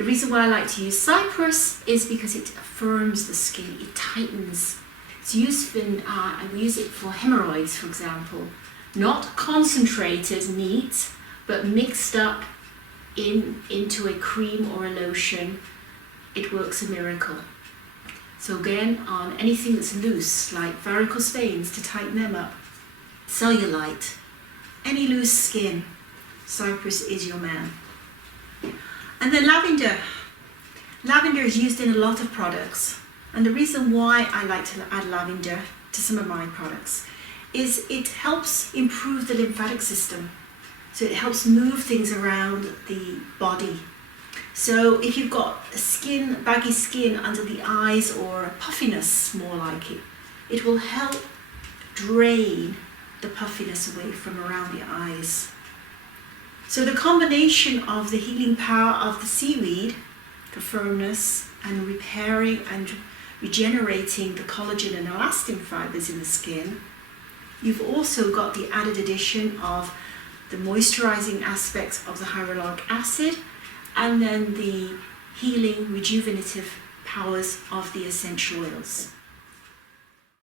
The reason why I like to use cypress is because it firms the skin, it tightens. It's used in, I use it for hemorrhoids, for example. Not concentrated, neat, but mixed up into a cream or a lotion. It works a miracle. So again, on anything that's loose, like varicose veins, to tighten them up. Cellulite, any loose skin, cypress is your man. And then lavender. Lavender is used in a lot of products. And the reason why I like to add lavender to some of my products is it helps improve the lymphatic system. So it helps move things around the body. So if you've got skin, baggy skin under the eyes or puffiness, more like it, it will help drain the puffiness away from around the eyes. So the combination of the healing power of the seaweed, the firmness, and repairing and regenerating the collagen and elastin fibers in the skin, you've also got the added addition of the moisturizing aspects of the hyaluronic acid and then the healing, rejuvenative powers of the essential oils.